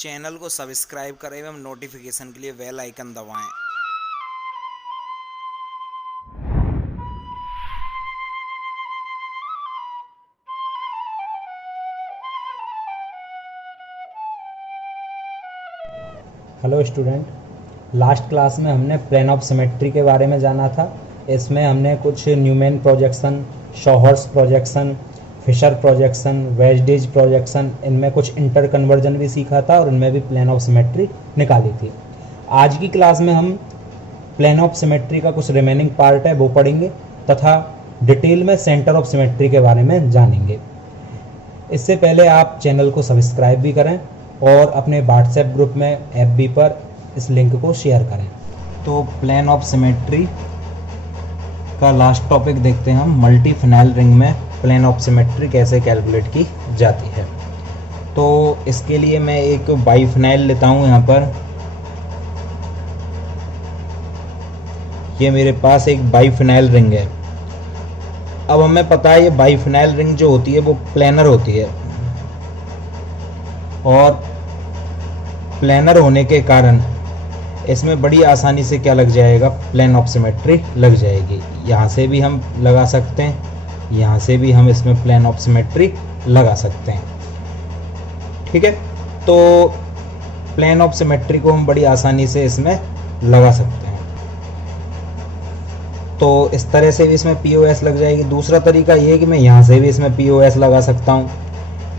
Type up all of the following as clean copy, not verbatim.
Channel को subscribe करें एवं नोटिफिकेशन के लिए बेल आइकन दबाएं। हेलो स्टूडेंट, लास्ट क्लास में हमने प्लेन ऑफ सिमेट्री के बारे में जाना था। इसमें हमने कुछ Newman projection, sawhorse projection, Fischer projection, wedge dash projection, इनमें कुछ इंटर कन्वर्जन भी सीखा था और इनमें भी प्लेन ऑफ सिमेट्री निकाली थी। आज की क्लास में हम प्लेन ऑफ सिमेट्री का कुछ रिमेनिंग पार्ट है वो पढ़ेंगे तथा डिटेल में सेंटर ऑफ सिमेट्री के बारे में जानेंगे। इससे पहले आप चैनल को सब्सक्राइब भी करें और अपने व्हाट्सएप ग्रुप में FB पर इस लिंक को शेयर करें। तो प्लेन ऑफ सिमेट्री का लास्ट टॉपिक देखते हैं हम, मल्टी फिनाइल रिंग में प्लेन ऑफ सिमेट्री कैसे कैलकुलेट की जाती है। तो इसके लिए मैं एक बाइफिनाइल लेता हूँ। यहाँ पर ये मेरे पास एक बाइफिनाइल रिंग है। अब हमें पता है ये बाइफिनाइल रिंग जो होती है वो प्लेनर होती है और प्लेनर होने के कारण इसमें बड़ी आसानी से क्या लग जाएगा, प्लेन ऑफ सिमेट्री लग जाएगी। यहाँ से भी हम लगा सकते हैं, यहाँ से भी हम इसमें प्लेन ऑफ सिमेट्री लगा सकते हैं। ठीक है, तो प्लेन ऑफ सिमेट्री को हम बड़ी आसानी से इसमें लगा सकते हैं। तो इस तरह से भी इसमें POS लग जाएगी। दूसरा तरीका ये है कि मैं यहाँ से भी इसमें POS लगा सकता हूँ,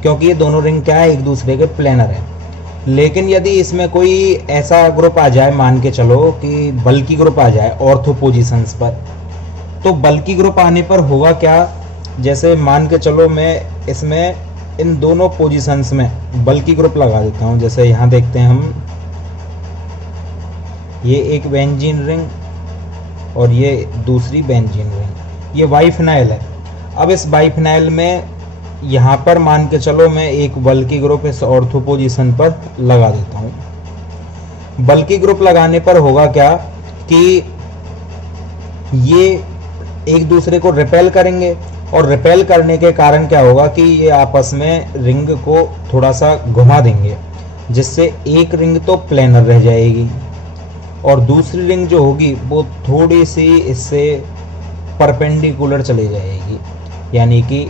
क्योंकि ये दोनों रिंग क्या है, एक दूसरे के प्लेनर है। लेकिन यदि इसमें कोई ऐसा ग्रुप आ जाए, मान के चलो कि बल्कि ग्रुप आ जाए ऑर्थो पोजीशंस पर, तो बल्कि ग्रुप आने पर होगा क्या, जैसे मान के चलो मैं इसमें इन दोनों पोजीशंस में बल्कि ग्रुप लगा देता हूँ। जैसे यहाँ देखते हैं हम, ये एक बेंजीन रिंग और ये दूसरी बेंजीन रिंग, ये बाइफिनाइल है। अब इस बाइफिनाइल में यहाँ पर मान के चलो मैं एक बल्कि ग्रुप इस ऑर्थो पोजीशन पर लगा देता हूँ। बल्कि ग्रुप लगाने पर होगा क्या कि ये एक दूसरे को रिपेल करेंगे और रिपेल करने के कारण क्या होगा कि ये आपस में रिंग को थोड़ा सा घुमा देंगे, जिससे एक रिंग तो प्लेनर रह जाएगी और दूसरी रिंग जो होगी वो थोड़ी सी इससे परपेंडिकुलर चली जाएगी, यानी कि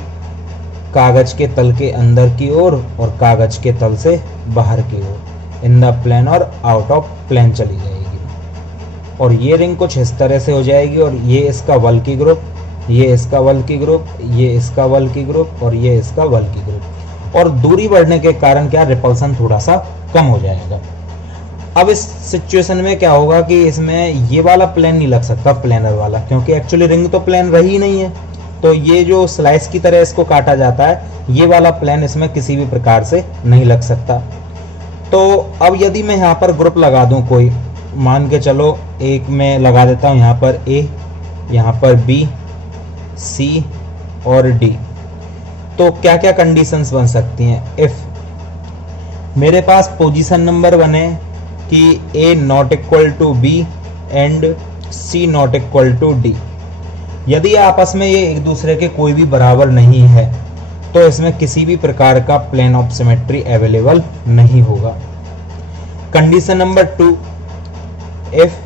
कागज के तल के अंदर की ओर और कागज के तल से बाहर की ओर, इन द प्लेन और आउट ऑफ प्लेन चली जाएगी। और ये रिंग कुछ इस तरह से हो जाएगी और ये इसका बल्कि ग्रुप, ये इसका बल्कि ग्रुप, ये इसका बल्कि ग्रुप और ये इसका बल्कि ग्रुप। और दूरी बढ़ने के कारण क्या, रिपल्सन थोड़ा सा कम हो जाएगा। अब इस सिचुएशन में क्या होगा कि इसमें ये वाला प्लेन नहीं लग सकता, प्लेनर वाला, क्योंकि एक्चुअली रिंग तो प्लेन रही नहीं है। तो ये जो स्लाइस की तरह इसको काटा जाता है, ये वाला प्लेन इसमें किसी भी प्रकार से नहीं लग सकता। तो अब यदि मैं यहाँ पर ग्रुप लगा दूं कोई, मान के चलो एक मैं लगा देता हूँ यहाँ पर A, यहाँ पर B, C और D, तो क्या क्या कंडीशंस बन सकती हैं। इफ मेरे पास पोजीशन नंबर 1 है कि A not equal to B and C not equal to D, यदि आपस में ये एक दूसरे के कोई भी बराबर नहीं है तो इसमें किसी भी प्रकार का प्लेन ऑफ सिमेट्री अवेलेबल नहीं होगा। Condition number 2, if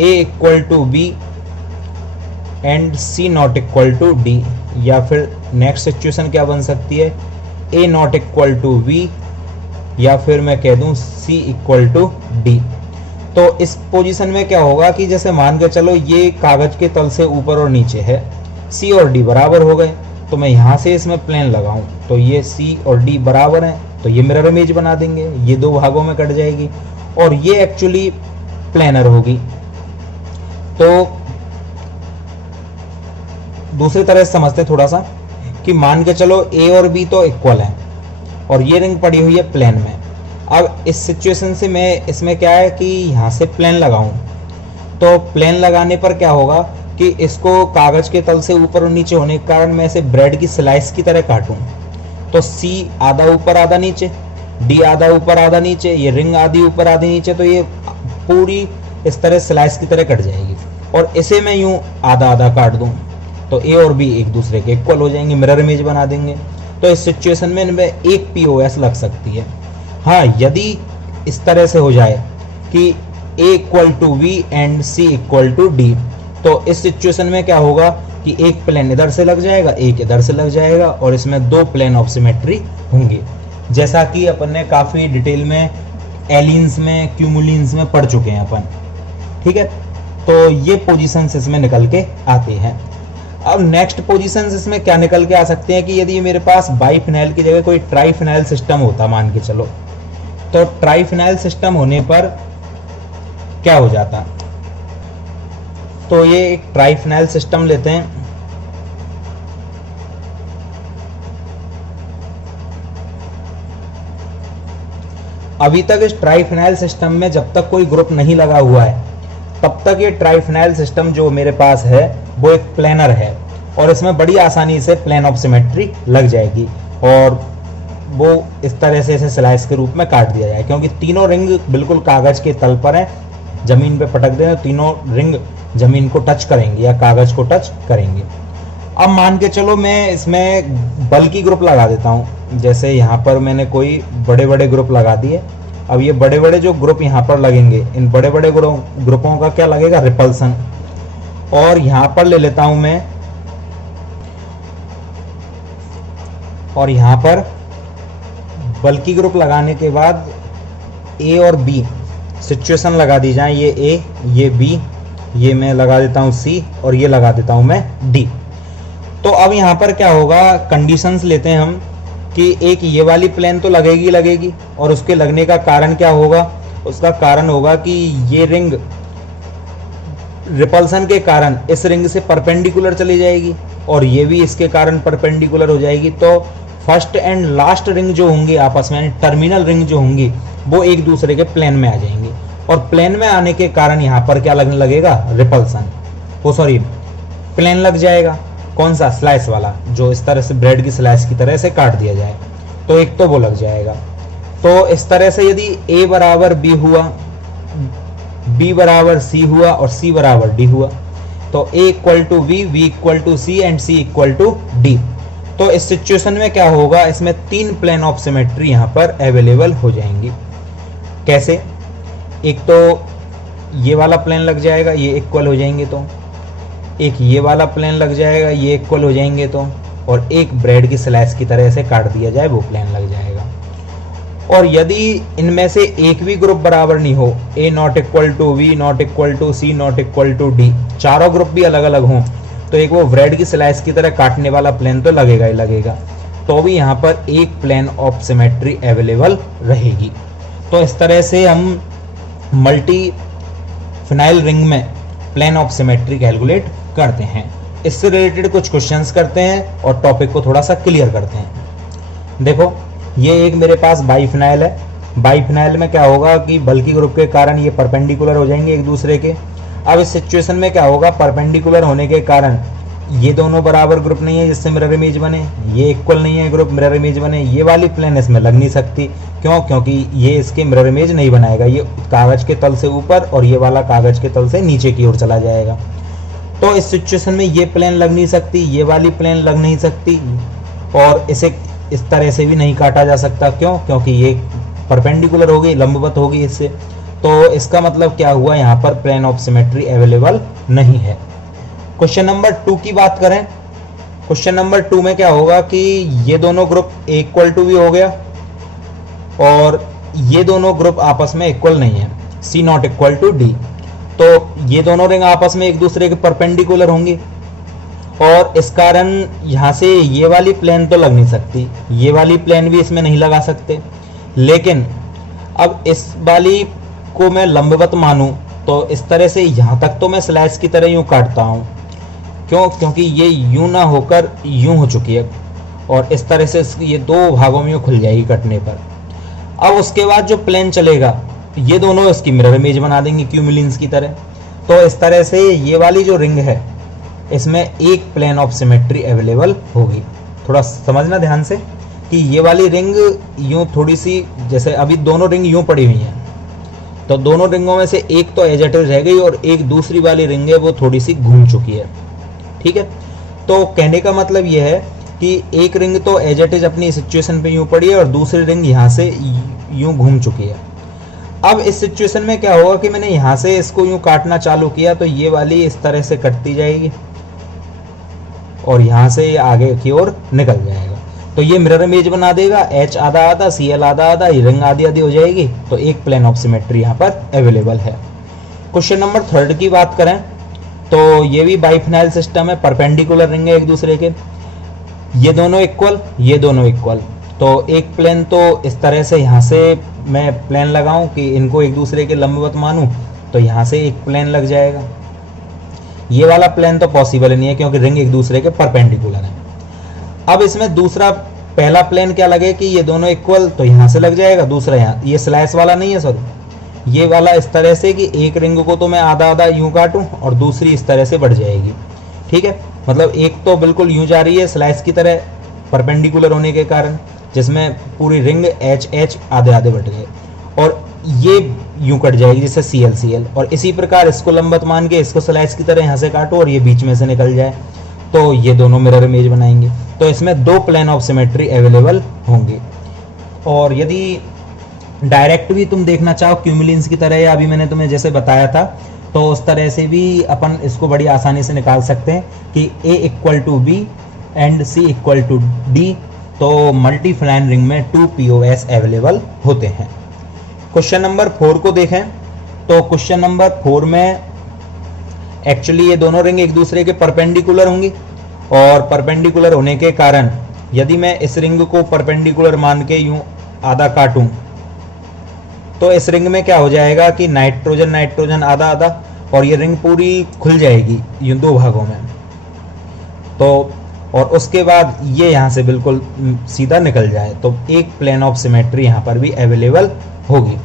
A equal to B and C not equal to D, या फिर नेक्स्ट सिचुएशन क्या बन सकती है, A not equal to B या फिर मैं कह दूं C इक्वल टू D। तो इस पोजीशन में क्या होगा कि जैसे मान के चलो ये कागज के तल से ऊपर और नीचे है, C और D बराबर हो गए, तो मैं यहाँ से इसमें प्लेन लगाऊं तो ये C और D बराबर हैं, तो ये मिरर इमेज बना देंगे, ये दो भागों में कट जाएगी और ये एक्चुअली प्लेनर होगी। तो दूसरी तरह से समझते थोड़ा सा कि मान के चलो A और B तो इक्वल हैं और ये रिंग पड़ी हुई है प्लेन में। अब इस सिचुएशन से मैं इसमें क्या है कि यहाँ से प्लेन लगाऊं, तो प्लेन लगाने पर क्या होगा कि इसको कागज के तल से ऊपर और नीचे होने के कारण मैं इसे ब्रेड की स्लाइस की तरह काटूं, तो C आधा ऊपर आधा नीचे, D आधा ऊपर आधा नीचे, ये रिंग आधी ऊपर आधी नीचे, तो ये पूरी इस तरह स्लाइस की तरह कट जाएगी। और इसे मैं यूं आधा आधा काट दूं तो A और B एक दूसरे के इक्वल हो जाएंगे, मिरर इमेज बना देंगे। तो इस सिचुएशन में इनमें एक POS लग सकती है। हाँ, यदि इस तरह से हो जाए कि A equal to V and C equal to D, तो इस सिचुएशन में क्या होगा कि एक प्लेन इधर से लग जाएगा, एक इधर से लग जाएगा, और इसमें दो प्लेन ऑफ सिमेट्री होंगे, जैसा कि अपन ने काफ़ी डिटेल में एलिन्स में, क्यूमुलिन्स में पढ़ चुके हैं अपन। ठीक है, तो ये पोजीशंस इसमें निकल के आते हैं। अब नेक्स्ट पोजीशंस इसमें क्या निकल के आ सकते हैं कि यदि मेरे पास बाइफिनाइल की जगह कोई ट्राइफिनाइल सिस्टम होता, मान के चलो, तो ट्राइफिनाइल सिस्टम होने पर क्या हो जाता, तो ये एक ट्राइफिनाइल सिस्टम लेते हैं। अभी तक इस ट्राइफिनाइल सिस्टम में जब तक कोई ग्रुप नहीं लगा हुआ है, तब तक ये ट्राइफिनाइल सिस्टम जो मेरे पास है वो एक प्लेनर है, और इसमें बड़ी आसानी से प्लेन ऑफ सिमेट्री लग जाएगी, और वो इस तरह से इसे स्लाइस के रूप में काट दिया जाए, क्योंकि तीनों रिंग बिल्कुल कागज के तल पर हैं, जमीन पे पटक दें तो तीनों रिंग जमीन को टच करेंगे या कागज को टच करेंगे। अब मान के चलो मैं इसमें बल्कि ग्रुप लगा देता हूँ, जैसे यहाँ पर मैंने कोई बड़े बड़े ग्रुप लगा दिए। अब ये बड़े बड़े जो ग्रुप यहाँ पर लगेंगे, इन बड़े बड़े ग्रुपों का क्या लगेगा, रिपल्सन। और यहाँ पर ले लेता हूँ मैं, और यहाँ पर बल्कि ग्रुप लगाने के बाद ए और बी सिचुएशन लगा दी जाए, ये ए, ये बी, ये मैं लगा देता हूँ सी, और ये लगा देता हूँ मैं डी। तो अब यहाँ पर क्या होगा, कंडीशंस लेते हैं हम कि एक ये वाली प्लेन तो लगेगी लगेगी, और उसके लगने का कारण क्या होगा, उसका कारण होगा कि ये रिंग रिपल्सन के कारण इस रिंग से परपेंडिकुलर चली जाएगी, और ये भी इसके कारण परपेंडिकुलर हो जाएगी। तो फर्स्ट एंड लास्ट रिंग जो होंगी आपस में, यानी टर्मिनल रिंग जो होंगी, वो एक दूसरे के प्लेन में आ जाएंगी, और प्लेन में आने के कारण यहाँ पर क्या लगने लगेगा, रिपल्सन, वो सॉरी प्लेन लग जाएगा। कौन सा, स्लाइस वाला, जो इस तरह से ब्रेड की स्लाइस की तरह से काट दिया जाए, तो एक तो वो लग जाएगा। तो इस तरह से यदि A बराबर B हुआ, B बराबर C हुआ, और C बराबर D हुआ, तो A equal to V, V equal to C and C equal to D। तो इस सिचुएशन में क्या होगा, इसमें तीन प्लेन ऑफ सिमेट्री यहाँ पर अवेलेबल हो जाएंगी। कैसे, एक तो ये वाला प्लेन लग जाएगा, ये इक्वल हो जाएंगे, तो एक ये वाला प्लेन लग जाएगा, ये इक्वल हो जाएंगे, तो और एक ब्रेड की स्लाइस की तरह से काट दिया जाए, वो प्लेन लग जाएगा। और यदि इनमें से एक भी ग्रुप बराबर नहीं हो, A not equal to V not equal to C not equal to D, चारों ग्रुप भी अलग अलग हों, तो एक वो ब्रेड की स्लाइस की तरह काटने वाला प्लेन तो लगेगा ही लगेगा, तो भी यहाँ पर एक प्लेन ऑफ सिमेट्री अवेलेबल रहेगी। तो इस तरह से हम मल्टी फिनाइल रिंग में प्लेन ऑफ सिमेट्री कैलकुलेट करते हैं। इससे रिलेटेड कुछ क्वेश्चंस करते हैं और टॉपिक को थोड़ा सा क्लियर करते हैं। देखो, ये एक मेरे पास बाइफिनाइल है। बाइफिनाइल में क्या होगा कि बल्कि ग्रुप के कारण ये परपेंडिकुलर हो जाएंगे एक दूसरे के। अब इस सिचुएशन में क्या होगा, परपेंडिकुलर होने के कारण ये दोनों बराबर ग्रुप नहीं है जिससे मिरर इमेज बने, ये इक्वल नहीं है ग्रुप मिरर इमेज बने, ये वाली प्लेन इसमें लग नहीं सकती। क्यों? क्योंकि ये इसके मिरर इमेज नहीं बनाएगा, ये कागज के तल से ऊपर और ये वाला कागज के तल से नीचे की ओर चला जाएगा। तो इस सिचुएशन में ये प्लेन लग नहीं सकती, ये वाली प्लेन लग नहीं सकती, और इसे इस तरह से भी नहीं काटा जा सकता। क्यों? क्योंकि ये परपेंडिकुलर होगी, लंबवत होगी इससे। तो इसका मतलब क्या हुआ, यहाँ पर प्लेन ऑफ सिमेट्री अवेलेबल नहीं है। क्वेश्चन नंबर 2 की बात करें, क्वेश्चन नंबर 2 में क्या होगा कि ये दोनों ग्रुप इक्वल टू भी हो गया और ये दोनों ग्रुप आपस में इक्वल नहीं है, C not equal to D। तो ये दोनों रिंग आपस में एक दूसरे के परपेंडिकुलर होंगी और इस कारण यहाँ से ये वाली प्लेन तो लग नहीं सकती, ये वाली प्लेन भी इसमें नहीं लगा सकते। लेकिन अब इस वाली को मैं लंबवत मानूं तो इस तरह से यहाँ तक तो मैं स्लाइस की तरह यूं काटता हूँ। क्यों? क्योंकि ये यूं ना होकर यूं हो चुकी है और इस तरह से ये दो भागों में यूं खुल जाएगी कटने पर। अब उसके बाद जो प्लेन चलेगा ये दोनों इसकी मिरर इमेज बना देंगे क्यूमुलिन्स की तरह। तो इस तरह से ये वाली जो रिंग है इसमें एक प्लेन ऑफ सिमेट्री अवेलेबल होगी। थोड़ा समझना ध्यान से कि ये वाली रिंग यूं थोड़ी सी, जैसे अभी दोनों रिंग यूं पड़ी हुई हैं, तो दोनों रिंगों में से एक तो एज इट इज रह गई और एक दूसरी वाली रिंग है वो थोड़ी सी घूम चुकी है। ठीक है, तो कहने का मतलब ये है कि एक रिंग तो एज इट इज अपनी सिचुएशन पे यूं पड़ी है और दूसरी रिंग यहाँ से यूं घूम चुकी है। अब इस सिचुएशन में क्या होगा कि मैंने यहाँ से इसको यूं काटना चालू किया तो ये वाली इस तरह से कटती जाएगी और यहाँ से ये आगे की ओर निकल जाएगा। तो ये मिरर इमेज बना देगा, एच आधा आधा, सी एल आधा आधा, ये रिंग आधी आधी हो जाएगी। तो एक प्लेन ऑफ सिमेट्री यहाँ पर अवेलेबल है। क्वेश्चन नंबर 3 की बात करें तो ये भी बाइफिनाइल सिस्टम है, परपेंडिकुलर रिंग है एक दूसरे के, ये दोनों इक्वल, ये दोनों इक्वल। तो एक प्लेन तो इस तरह से यहाँ से मैं प्लेन लगाऊं कि इनको एक दूसरे के लंबवत मानूं तो यहाँ से एक प्लेन लग जाएगा। ये वाला प्लेन तो पॉसिबल नहीं है क्योंकि रिंग एक दूसरे के परपेंडिकुलर है। अब इसमें दूसरा पहला प्लेन क्या लगे कि ये दोनों इक्वल, तो यहाँ से लग जाएगा। दूसरा यहाँ ये स्लाइस वाला नहीं है, सॉरी, ये वाला इस तरह से कि एक रिंग को तो मैं आधा आधा यूं काटूं और दूसरी इस तरह से बढ़ जाएगी। ठीक है, मतलब एक तो बिल्कुल यूं जा रही है स्लाइस की तरह परपेंडिकुलर होने के कारण, जिसमें पूरी रिंग एच एच आधे आधे बढ़ गए, और ये यूं कट जाएगी जैसे सी एल सी एल। और इसी प्रकार इसको लंबवत मान के इसको स्लाइस की तरह यहाँ से काटो और ये बीच में से निकल जाए, तो ये दोनों मिरर इमेज बनाएंगे। तो इसमें दो प्लेन ऑफ सिमेट्री अवेलेबल होंगे। और यदि डायरेक्ट भी तुम देखना चाहो क्यूमुलेंस की तरह, या अभी मैंने तुम्हें जैसे बताया था, तो उस तरह से भी अपन इसको बड़ी आसानी से निकाल सकते हैं कि A equal to B and C equal to D. तो मल्टीफ्लाइन रिंग में 2 POS अवेलेबल होते हैं। क्वेश्चन नंबर 4 को देखें तो क्वेश्चन नंबर 4 में एक्चुअली ये दोनों रिंग एक दूसरे के परपेंडिकुलर होंगी, और परपेंडिकुलर होने के कारण यदि मैं इस रिंग को परपेंडिकुलर मान के यूं आधा काटूं तो इस रिंग में क्या हो जाएगा कि नाइट्रोजन नाइट्रोजन आधा आधा, और ये रिंग पूरी खुल जाएगी यूं दो भागों में। तो और उसके बाद ये यहाँ से बिल्कुल सीधा निकल जाए, तो एक प्लेन ऑफ सिमेट्री यहाँ पर भी अवेलेबल होगी।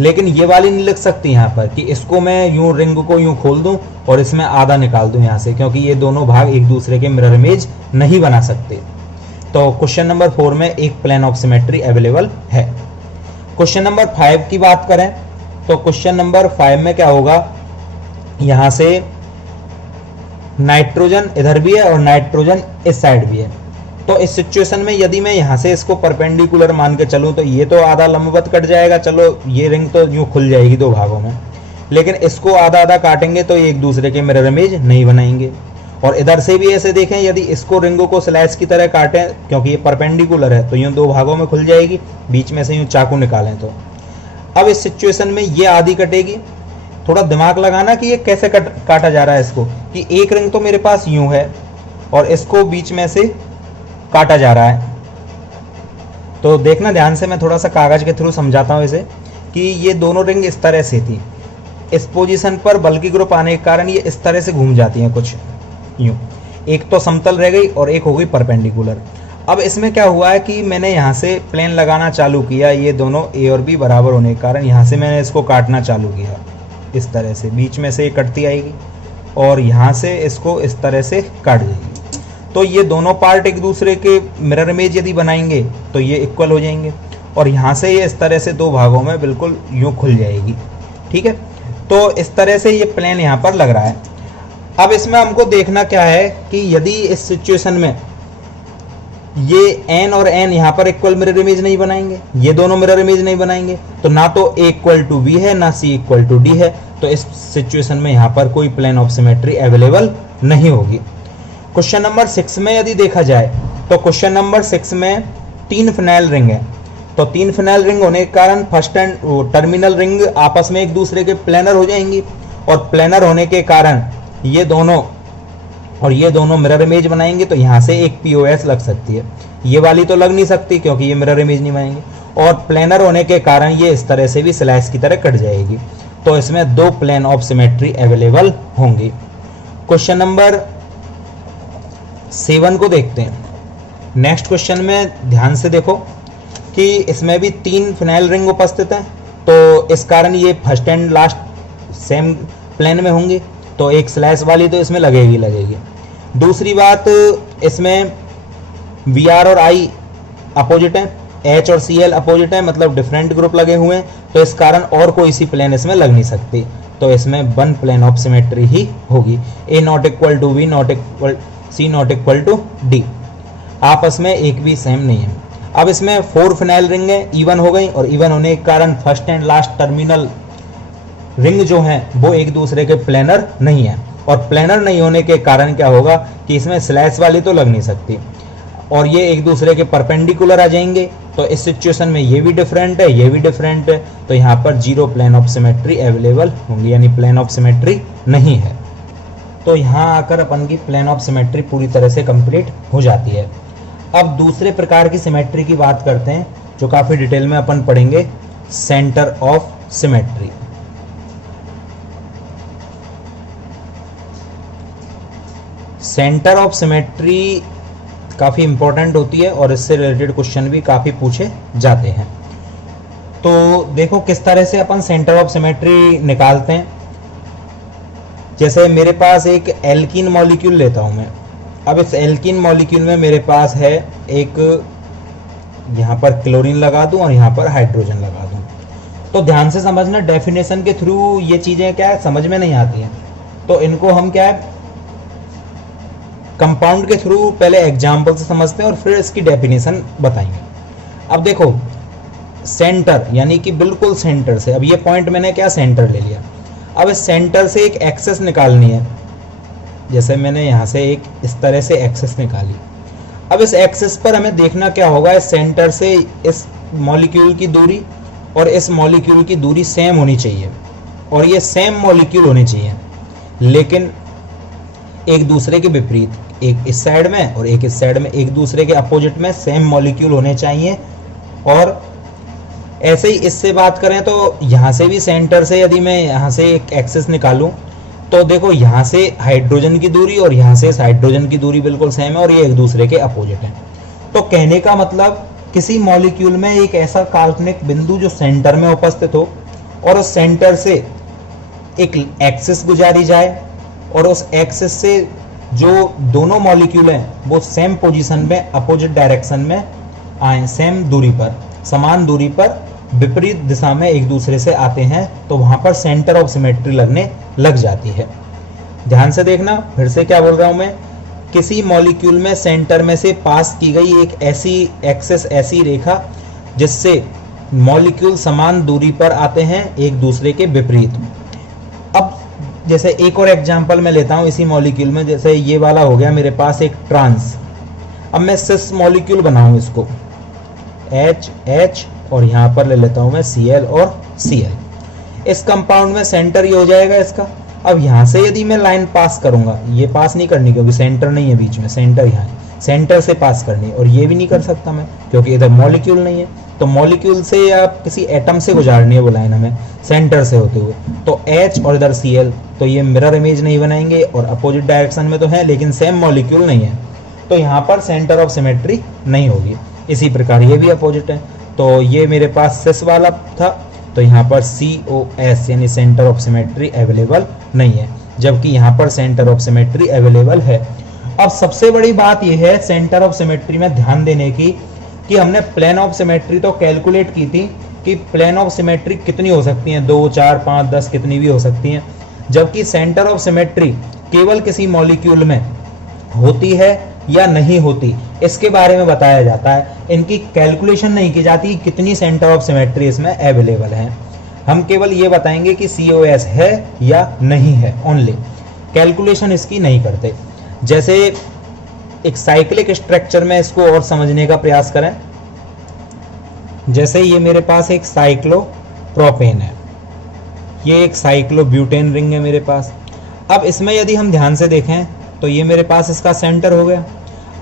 लेकिन ये वाली नहीं लिख सकती यहाँ पर कि इसको मैं यूं रिंग को यूं खोल दूं और इसमें आधा निकाल दूं यहाँ से, क्योंकि ये दोनों भाग एक दूसरे के मिरर इमेज नहीं बना सकते। तो क्वेश्चन नंबर 4 में एक प्लेन ऑफ सिमेट्री अवेलेबल है। क्वेश्चन नंबर 5 की बात करें तो क्वेश्चन नंबर 5 में क्या होगा, यहाँ से नाइट्रोजन इधर भी है और नाइट्रोजन इस साइड भी है। तो इस सिचुएशन में यदि मैं यहाँ से इसको परपेंडिकुलर मान के चलूँ तो ये तो आधा लंबवत कट जाएगा, चलो ये रिंग तो यूँ खुल जाएगी दो भागों में। लेकिन इसको आधा आधा काटेंगे तो ये एक दूसरे के मिरर इमेज नहीं बनाएंगे। और इधर से भी ऐसे देखें, यदि इसको रिंगों को स्लाइस की तरह काटें क्योंकि ये परपेंडिकुलर है तो यूँ दो भागों में खुल जाएगी, बीच में से यूँ चाकू निकालें तो अब इस सिचुएशन में ये आधी कटेगी। थोड़ा दिमाग लगाना कि ये कैसे काटा जा रहा है इसको, कि एक रिंग तो मेरे पास यूँ है और इसको बीच में से काटा जा रहा है। तो देखना ध्यान से, मैं थोड़ा सा कागज के थ्रू समझाता हूँ इसे, कि ये दोनों रिंग इस तरह से थी, इस पोजीशन पर बल की ग्रुप आने के कारण ये इस तरह से घूम जाती हैं कुछ यूं, एक तो समतल रह गई और एक हो गई परपेंडिकुलर। अब इसमें क्या हुआ है कि मैंने यहाँ से प्लेन लगाना चालू किया, ये दोनों ए और बी बराबर होने के कारण यहाँ से मैंने इसको काटना चालू किया, इस तरह से बीच में से ये कटती आएगी और यहाँ से इसको इस तरह से काट जाएगी। तो ये दोनों पार्ट एक दूसरे के मिरर इमेज यदि बनाएंगे तो ये इक्वल हो जाएंगे, और यहाँ से ये इस तरह से दो भागों में बिल्कुल यूँ खुल जाएगी। ठीक है, तो इस तरह से ये प्लेन यहाँ पर लग रहा है। अब इसमें हमको देखना क्या है कि यदि इस सिचुएशन में ये n और n यहाँ पर इक्वल मिरर इमेज नहीं बनाएंगे, ये दोनों मिरर इमेज नहीं बनाएंगे, तो ना तो a इक्वल टू b है ना c इक्वल टू d है। तो इस सिचुएशन में यहाँ पर कोई प्लेन ऑफ सिमेट्री अवेलेबल नहीं होगी। क्वेश्चन नंबर 6 में यदि देखा जाए तो क्वेश्चन नंबर 6 में 3 फिनाइल रिंग है। तो 3 फिनाइल रिंग होने के कारण फर्स्ट एंड टर्मिनल रिंग आपस में एक दूसरे के प्लेनर हो जाएंगी, और प्लेनर होने के कारण ये दोनों और ये दोनों मिरर इमेज बनाएंगे। तो यहाँ से एक POS लग सकती है, ये वाली तो लग नहीं सकती क्योंकि ये मिरर इमेज नहीं बनाएंगे, और प्लेनर होने के कारण ये इस तरह से भी स्लाइस की तरह कट जाएगी। तो इसमें 2 प्लेन ऑफ सिमेट्री अवेलेबल होंगी। क्वेश्चन नंबर 7 को देखते हैं। नेक्स्ट क्वेश्चन में ध्यान से देखो कि इसमें भी 3 फिनाइल रिंग उपस्थित हैं, तो इस कारण ये first and last same plane में होंगे, तो एक स्लैश वाली तो इसमें लगेगी। दूसरी बात, इसमें Br और I अपोजिट हैं, H और Cl अपोजिट है, मतलब डिफरेंट ग्रुप लगे हुए हैं, तो इस कारण और कोई सी प्लेन इसमें लग नहीं सकती। तो इसमें 1 प्लेन ऑफ सिमेट्री ही होगी, A not equal to B not equal C not equal to D। आपस में एक भी सेम नहीं है। अब इसमें 4 फिनाइल रिंग है, इवन हो गई, और इवन होने के कारण first and last terminal ring जो है वो एक दूसरे के प्लेनर नहीं है, और प्लेनर नहीं होने के कारण क्या होगा कि इसमें स्लैश वाली तो लग नहीं सकती, और ये एक दूसरे के परपेंडिकुलर आ जाएंगे। तो इस सिचुएशन में ये भी डिफरेंट है, ये भी डिफरेंट है, तो यहाँ पर zero plane of symmetry available होंगी, यानी प्लेन ऑफ सिमेट्री नहीं है। तो यहाँ आकर अपन की प्लेन ऑफ सिमेट्री पूरी तरह से कंप्लीट हो जाती है। अब दूसरे प्रकार की सिमेट्री की बात करते हैं, जो काफ़ी डिटेल में अपन पढ़ेंगे, centre of symmetry. Centre of symmetry काफ़ी इंपॉर्टेंट होती है और इससे रिलेटेड क्वेश्चन भी काफ़ी पूछे जाते हैं। तो देखो किस तरह से अपन सेंटर ऑफ सिमेट्री निकालते हैं। जैसे मेरे पास एक एल्कीन मॉलिक्यूल लेता हूं मैं। अब इस एल्कीन मॉलिक्यूल में मेरे पास है एक, यहाँ पर क्लोरीन लगा दूं और यहाँ पर हाइड्रोजन लगा दूं। तो ध्यान से समझना, डेफिनेशन के थ्रू ये चीज़ें क्या है समझ में नहीं आती हैं, तो इनको हम क्या है कंपाउंड के थ्रू पहले एग्जाम्पल से समझते हैं और फिर इसकी डेफिनेशन बताएंगे। अब देखो सेंटर यानी कि बिल्कुल सेंटर से, अब ये पॉइंट मैंने क्या सेंटर ले लिया। अब इस सेंटर से एक एक्सेस निकालनी है, जैसे मैंने यहाँ से एक इस तरह से एक्सेस निकाली। अब इस एक्सेस पर हमें देखना क्या होगा, इस सेंटर से इस मॉलिक्यूल की दूरी और इस मॉलिक्यूल की दूरी सेम होनी चाहिए, और ये सेम मॉलिक्यूल होने चाहिए, लेकिन एक दूसरे के विपरीत, एक इस साइड में और एक इस साइड में, एक दूसरे के अपोजिट में सेम मॉलिक्यूल होने चाहिए। और ऐसे ही इससे बात करें तो यहाँ से भी सेंटर से यदि मैं यहाँ से एक एक्सेस निकालूं तो देखो यहाँ से हाइड्रोजन की दूरी और यहाँ से इस हाइड्रोजन की दूरी बिल्कुल सेम है और ये एक दूसरे के अपोजिट है। तो कहने का मतलब किसी मॉलिक्यूल में एक ऐसा काल्पनिक बिंदु जो सेंटर में उपस्थित हो और उस सेंटर से एक एक्सिस गुजारी जाए और उस एक्सिस से जो दोनों मॉलिक्यूल हैं वो सेम पोजीशन में अपोजिट डायरेक्शन में आए, सेम दूरी पर, समान दूरी पर विपरीत दिशा में एक दूसरे से आते हैं, तो वहां पर सेंटर ऑफ सिमेट्री लगने लग जाती है। ध्यान से देखना, फिर से क्या बोल रहा हूं मैं, किसी मॉलिक्यूल में सेंटर में से पास की गई एक ऐसी एक्सिस, ऐसी रेखा जिससे मॉलिक्यूल समान दूरी पर आते हैं एक दूसरे के विपरीत। अब जैसे एक और एग्जांपल मैं लेता हूं इसी मॉलिक्यूल में, जैसे ये वाला हो गया मेरे पास एक ट्रांस। अब मैं सिस मॉलिक्यूल बनाऊं इसको, H और यहाँ पर ले लेता हूं मैं Cl और Cl। इस कंपाउंड में सेंटर ये हो जाएगा इसका। अब यहाँ से यदि मैं लाइन पास करूंगा, ये पास नहीं करनी क्योंकि सेंटर नहीं है बीच में, सेंटर यहाँ है, सेंटर से पास करनी है, और ये भी नहीं कर सकता मैं क्योंकि इधर मॉलिक्यूल नहीं है। तो मॉलिक्यूल से या किसी एटम से गुजारनी है वो लाइन हमें सेंटर से होते हुए, तो H और इधर Cl, तो ये मिरर इमेज नहीं बनाएंगे और अपोजिट डायरेक्शन में तो है लेकिन सेम मॉलिक्यूल नहीं है, तो यहाँ पर सेंटर ऑफ सिमेट्री नहीं होगी। इसी प्रकार ये भी अपोजिट है, तो ये मेरे पास सिस वाला था, तो यहाँ पर COS यानी सेंटर ऑफ सिमेट्री अवेलेबल नहीं है, जबकि यहाँ पर सेंटर ऑफ सिमेट्री अवेलेबल है। अब सबसे बड़ी बात यह है सेंटर ऑफ सिमेट्री में ध्यान देने की कि हमने प्लेन ऑफ सिमेट्री तो कैलकुलेट की थी कि प्लेन ऑफ सिमेट्री कितनी हो सकती हैं, 2, 4, 5, 10 कितनी भी हो सकती हैं, जबकि सेंटर ऑफ सिमेट्री केवल किसी मॉलिक्यूल में होती है या नहीं होती इसके बारे में बताया जाता है। इनकी कैलकुलेशन नहीं की जाती कितनी सेंटर ऑफ सिमेट्री इसमें अवेलेबल है। हम केवल ये बताएंगे कि COS है या नहीं है, ओनली कैलकुलेशन इसकी नहीं करते। जैसे एक साइक्लिक स्ट्रक्चर में इसको और समझने का प्रयास करें, जैसे ये मेरे पास एक साइक्लोप्रोपेन है, ये एक साइक्लोब्यूटेन रिंग है मेरे पास। अब इसमें यदि हम ध्यान से देखें तो ये मेरे पास इसका सेंटर हो गया।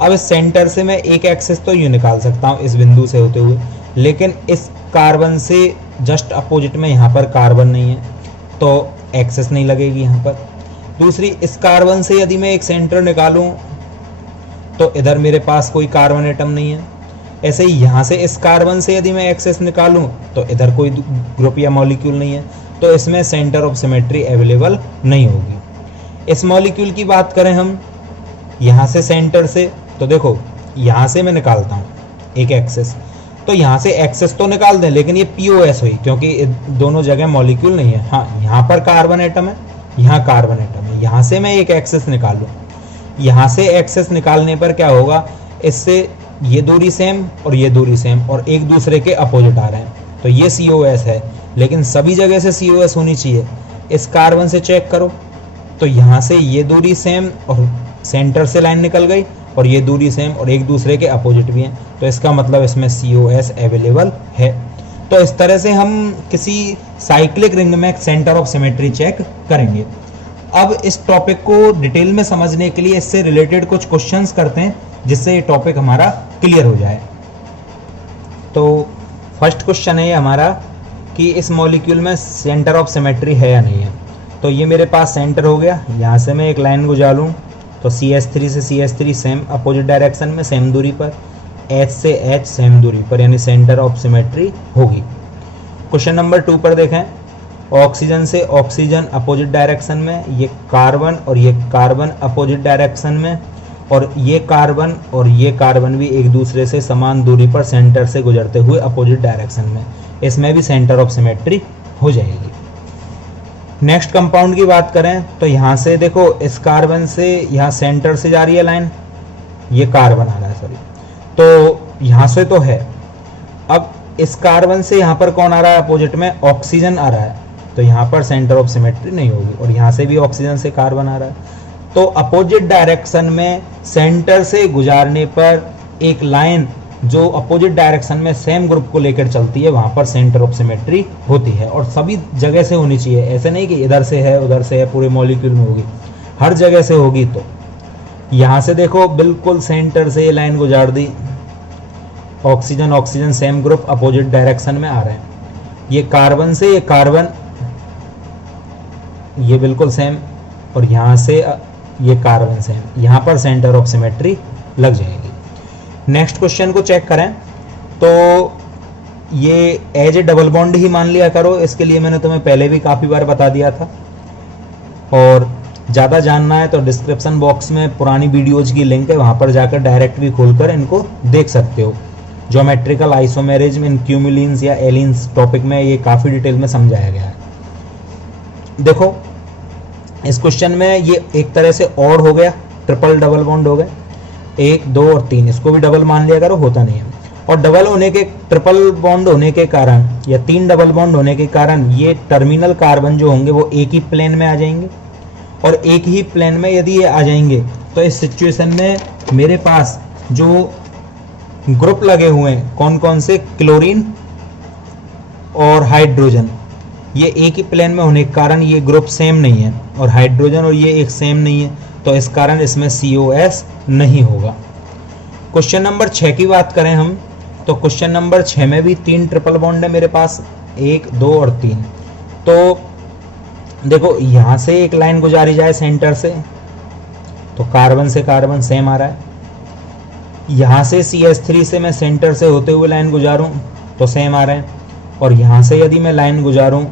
अब इस सेंटर से मैं एक एक्सिस तो यूँ निकाल सकता हूँ इस बिंदु से होते हुए, लेकिन इस कार्बन से जस्ट अपोजिट में यहाँ पर कार्बन नहीं है तो एक्सिस नहीं लगेगी यहाँ पर। दूसरी, इस कार्बन से यदि मैं एक सेंटर निकालूं तो इधर मेरे पास कोई कार्बन एटम नहीं है। ऐसे ही यहाँ से इस कार्बन से यदि मैं एक्सेस निकालूं तो इधर कोई ग्रुप या मॉलिक्यूल नहीं है, तो इसमें सेंटर ऑफ सिमेट्री अवेलेबल नहीं होगी। इस मॉलिक्यूल की बात करें हम यहाँ से सेंटर से, तो देखो यहाँ से मैं निकालता हूँ एक एक्सेस, तो यहाँ से एक्सेस तो निकाल दें लेकिन ये POS हुई क्योंकि दोनों जगह मॉलिक्यूल नहीं है। हाँ, यहाँ पर कार्बन एटम है, यहाँ कार्बन एटम है। यहाँ से मैं एक एक्सेस निकालूं, यहाँ से एक्सेस निकालने पर क्या होगा, इससे ये दूरी सेम और ये दूरी सेम और एक दूसरे के अपोजिट आ रहे हैं, तो ये COS है। लेकिन सभी जगह से COS होनी चाहिए। इस कार्बन से चेक करो तो यहाँ से ये दूरी सेम और सेंटर से लाइन निकल गई और ये दूरी सेम और एक दूसरे के अपोजिट भी हैं, तो इसका मतलब इसमें COS अवेलेबल है। तो इस तरह से हम किसी साइक्लिक रिंग में सेंटर ऑफ सिमेट्री चेक करेंगे। अब इस टॉपिक को डिटेल में समझने के लिए इससे रिलेटेड कुछ क्वेश्चंस करते हैं जिससे ये टॉपिक हमारा क्लियर हो जाए। तो फर्स्ट क्वेश्चन है ये हमारा कि इस मॉलिक्यूल में सेंटर ऑफ सिमेट्री है या नहीं है। तो ये मेरे पास सेंटर हो गया, यहाँ से मैं एक लाइन गुजारूँ तो CH3 से CH3 सेम अपोजिट डायरेक्शन में सेम दूरी पर, H से H सेम दूरी पर, यानी सेंटर ऑफ सिमेट्री होगी। क्वेश्चन नंबर 2 पर देखें, ऑक्सीजन से ऑक्सीजन अपोजिट डायरेक्शन में, ये कार्बन और ये कार्बन अपोजिट डायरेक्शन में, और ये कार्बन भी एक दूसरे से समान दूरी पर सेंटर से गुजरते हुए अपोजिट डायरेक्शन में, इसमें भी सेंटर ऑफ सिमेट्री हो जाएगी। नेक्स्ट कंपाउंड की बात करें तो यहाँ से देखो, इस कार्बन से यहाँ सेंटर से जा रही है लाइन, ये कार्बन आ रहा है सॉरी, तो यहाँ से तो है। अब इस कार्बन से यहाँ पर कौन आ रहा है अपोजिट में, ऑक्सीजन आ रहा है, तो यहाँ पर सेंटर ऑफ सिमेट्री नहीं होगी। और यहाँ से भी ऑक्सीजन से कार्बन आ रहा है, तो अपोजिट डायरेक्शन में सेंटर से गुजारने पर एक लाइन जो अपोजिट डायरेक्शन में सेम ग्रुप को लेकर चलती है, वहाँ पर सेंटर ऑफ सिमेट्री होती है। और सभी जगह से होनी चाहिए, ऐसे नहीं कि इधर से है उधर से है, पूरे मॉलिक्यूल में होगी, हर जगह से होगी। तो यहाँ से देखो बिल्कुल सेंटर से ये लाइन गुजार दी, oxygen oxygen same group opposite direction में आ रहे हैं। ये कार्बन से ये कार्बन, ये बिल्कुल सेम, और यहाँ से ये कार्बन सेम, यहाँ पर सेंटर ऑफ सिमेट्री लग जाएगी। नेक्स्ट क्वेश्चन को चेक करें तो ये एज ए डबल बॉन्ड ही मान लिया करो, इसके लिए मैंने तुम्हें पहले भी काफ़ी बार बता दिया था। और ज़्यादा जानना है तो डिस्क्रिप्शन बॉक्स में पुरानी वीडियोज की लिंक है, वहाँ पर जाकर डायरेक्ट भी खोलकर इनको देख सकते हो। ज्योमेट्रिकल आइसोमेरिज्म इन क्यूमुलिन्स या एलिन्स टॉपिक में ये काफ़ी डिटेल में समझाया गया है। देखो इस क्वेश्चन में ये एक तरह से और हो गया, ट्रिपल डबल बॉन्ड हो गए, 1 2 और 3, इसको भी डबल मान लिया करो, होता नहीं है। और डबल होने के, ट्रिपल बॉन्ड होने के कारण या 3 डबल बॉन्ड होने के कारण ये टर्मिनल कार्बन जो होंगे वो एक ही प्लेन में आ जाएंगे। और एक ही प्लेन में यदि ये आ जाएंगे तो इस सिचुएशन में मेरे पास जो ग्रुप लगे हुए हैं कौन कौन से, क्लोरीन और हाइड्रोजन, ये एक ही प्लेन में होने के कारण ये ग्रुप सेम नहीं है, और हाइड्रोजन और ये एक सेम नहीं है, तो इस कारण इसमें COS नहीं होगा। क्वेश्चन नंबर 6 की बात करें हम तो क्वेश्चन नंबर 6 में भी 3 ट्रिपल बॉन्ड है मेरे पास, 1 2 और 3। तो देखो यहाँ से एक लाइन गुजारी जाए सेंटर से, तो कार्बन से कार्बन सेम आ रहा है। यहाँ से CH3 से मैं सेंटर से होते हुए लाइन गुजारूं तो सेम आ रहे हैं, और यहाँ से यदि मैं लाइन गुजारूं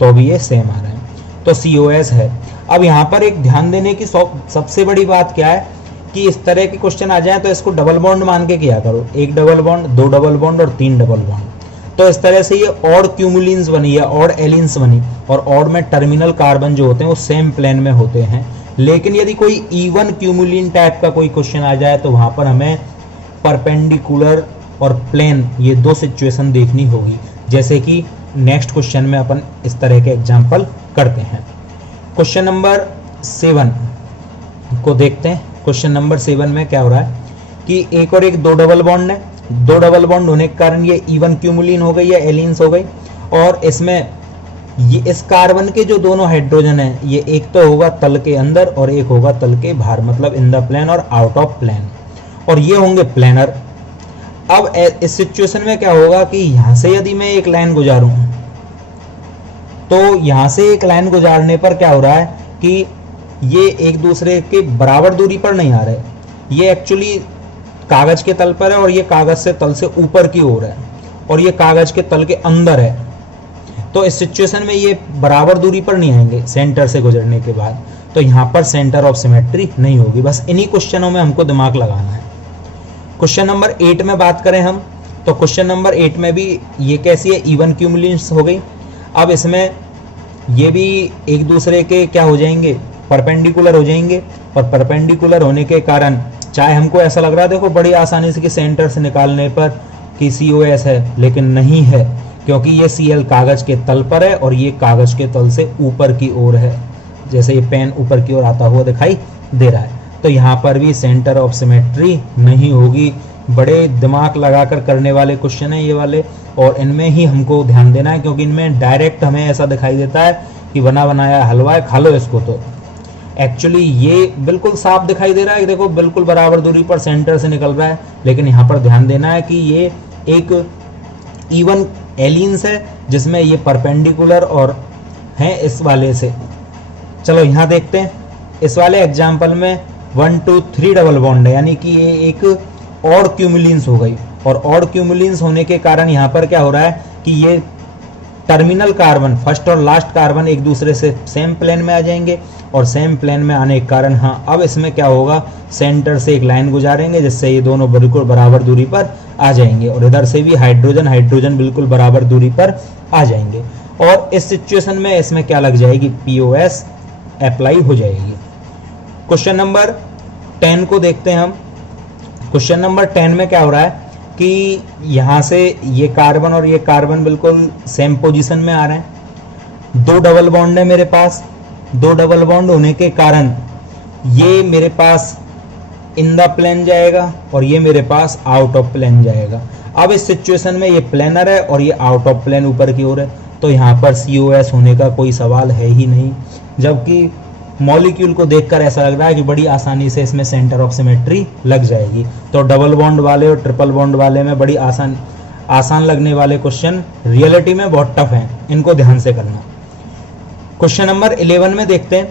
तो भी ये सेम आ रहे हैं, तो COS है। अब यहाँ पर एक ध्यान देने की सबसे बड़ी बात क्या है कि इस तरह के क्वेश्चन आ जाए तो इसको डबल बॉन्ड मान के किया करो, 1 डबल बॉन्ड, 2 डबल बॉन्ड और 3 डबल बॉन्ड। तो इस तरह से ये ऑड क्यूमुलिन्स बनी या ऑड एलिन्स बनी, और ऑड में टर्मिनल कार्बन जो होते हैं वो सेम प्लेन में होते हैं। लेकिन यदि कोई इवन क्यूमुलिन टाइप का कोई क्वेश्चन आ जाए तो वहाँ पर हमें परपेंडिकुलर और प्लेन, ये 2 सिचुएशन देखनी होगी। जैसे कि नेक्स्ट क्वेश्चन में अपन इस तरह के एग्जाम्पल करते हैं। क्वेश्चन नंबर 7 को देखते हैं। क्वेश्चन नंबर 7 में क्या हो रहा है कि एक और एक 2 डबल बॉन्ड है, 2 डबल बॉन्ड होने के कारण ये इवन क्यूमुलिन हो गई या एलिन्स हो गई। और इसमें ये इस कार्बन के जो दोनों हाइड्रोजन है, ये एक तो होगा तल के अंदर और एक होगा तल के बाहर, मतलब इन द प्लेन और आउट ऑफ प्लेन, और ये होंगे प्लेनर। अब इस सिचुएशन में क्या होगा कि यहाँ से यदि मैं एक लाइन गुजारूं तो यहाँ से एक लाइन गुजारने पर क्या हो रहा है कि ये एक दूसरे के बराबर दूरी पर नहीं आ रहे, ये एक्चुअली कागज के तल पर है और ये कागज से तल से ऊपर की ओर है, और ये कागज के तल के अंदर है। तो इस सिचुएशन में ये बराबर दूरी पर नहीं आएंगे सेंटर से गुजरने के बाद, तो यहाँ पर सेंटर ऑफ सिमेट्री नहीं होगी। बस इन्हीं क्वेश्चनों में हमको दिमाग लगाना है। क्वेश्चन नंबर 8 में बात करें हम तो क्वेश्चन नंबर 8 में भी ये कैसी है, इवन क्यूमुलेंस हो गई। अब इसमें ये भी एक दूसरे के क्या हो जाएंगे, परपेंडिकुलर हो जाएंगे, और परपेंडिकुलर होने के कारण चाहे हमको ऐसा लग रहा है देखो बड़ी आसानी से कि सेंटर से निकालने पर कि COS है, लेकिन नहीं है, क्योंकि ये Cl कागज के तल पर है और ये कागज के तल से ऊपर की ओर है, जैसे ये पेन ऊपर की ओर आता हुआ दिखाई दे रहा है। तो यहाँ पर भी सेंटर ऑफ सिमेट्री नहीं होगी। बड़े दिमाग लगाकर करने वाले क्वेश्चन है ये वाले, और इनमें ही हमको ध्यान देना है, क्योंकि इनमें डायरेक्ट हमें ऐसा दिखाई देता है कि बना बनाया हलवा है, खा लो इसको। तो एक्चुअली ये बिल्कुल साफ दिखाई दे रहा है, देखो बिल्कुल बराबर दूरी पर सेंटर से निकल रहा है, लेकिन यहाँ पर ध्यान देना है कि ये एक इवन एलियंस है जिसमें ये परपेंडिकुलर और है इस वाले से। चलो यहाँ देखते हैं, इस वाले एग्जाम्पल में 1 2 3 डबल बॉन्ड है, यानी कि ये एक ऑड क्यूमुलेंस हो गई, और ऑड क्यूमुलेंस होने के कारण यहाँ पर क्या हो रहा है कि ये टर्मिनल कार्बन, फर्स्ट और लास्ट कार्बन एक दूसरे से सेम प्लेन में आ जाएंगे, और सेम प्लेन में आने के कारण हाँ अब इसमें क्या होगा, सेंटर से एक लाइन गुजारेंगे जिससे ये दोनों बिल्कुल बराबर दूरी पर आ जाएंगे, और इधर से भी हाइड्रोजन हाइड्रोजन बिल्कुल बराबर दूरी पर आ जाएंगे। और इस सिचुएशन में इसमें क्या लग जाएगी, POS अप्लाई हो जाएगी। क्वेश्चन नंबर 10 को देखते हैं हम। क्वेश्चन नंबर 10 में क्या हो रहा है कि यहाँ से ये कार्बन और ये कार्बन बिल्कुल सेम पोजीशन में आ रहे हैं, 2 डबल बॉन्ड है मेरे पास। 2 डबल बॉन्ड होने के कारण ये मेरे पास इन द प्लेन जाएगा और ये मेरे पास आउट ऑफ प्लेन जाएगा। अब इस सिचुएशन में ये प्लेनर है और ये आउट ऑफ प्लेन ऊपर की ओर है, तो यहाँ पर COS होने का कोई सवाल है ही नहीं, जबकि मॉलिक्यूल को देखकर ऐसा लग रहा है कि बड़ी आसानी से इसमें सेंटर ऑफ सिमेट्री लग जाएगी। तो डबल बॉन्ड वाले और ट्रिपल बॉन्ड वाले में बड़ी आसान लगने वाले क्वेश्चन रियलिटी में बहुत टफ हैं, इनको ध्यान से करना। क्वेश्चन नंबर 11 में देखते हैं।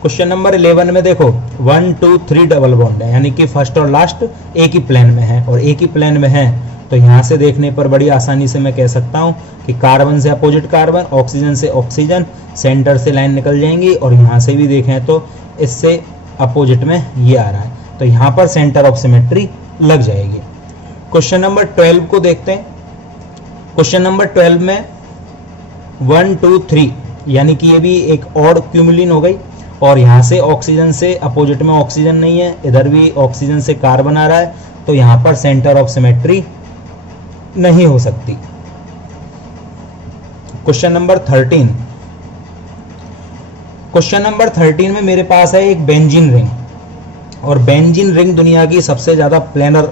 क्वेश्चन नंबर 11 में देखो 1 2 3 डबल बॉन्ड है, यानी कि फर्स्ट और लास्ट एक ही प्लेन में है, और एक ही प्लेन में है तो यहाँ से देखने पर बड़ी आसानी से मैं कह सकता हूँ कि कार्बन से अपोजिट कार्बन, ऑक्सीजन से ऑक्सीजन, सेंटर से लाइन निकल जाएंगी, और यहाँ से भी देखें तो इससे अपोजिट में ये आ रहा है, तो यहाँ पर सेंटर ऑफ सिमेट्री लग जाएगी। क्वेश्चन नंबर 12 को देखते हैं। क्वेश्चन नंबर 12 में 1 2 3 यानी कि ये भी एक ऑड क्यूमुलिन हो गई, और यहाँ से ऑक्सीजन से अपोजिट में ऑक्सीजन नहीं है, इधर भी ऑक्सीजन से कार्बन आ रहा है, तो यहाँ पर सेंटर ऑफ सिमेट्री नहीं हो सकती। Question number 13। क्वेश्चन नंबर 13 में मेरे पास है एक बेंजीन रिंग, और बेंजीन रिंग दुनिया की सबसे ज्यादा प्लेनर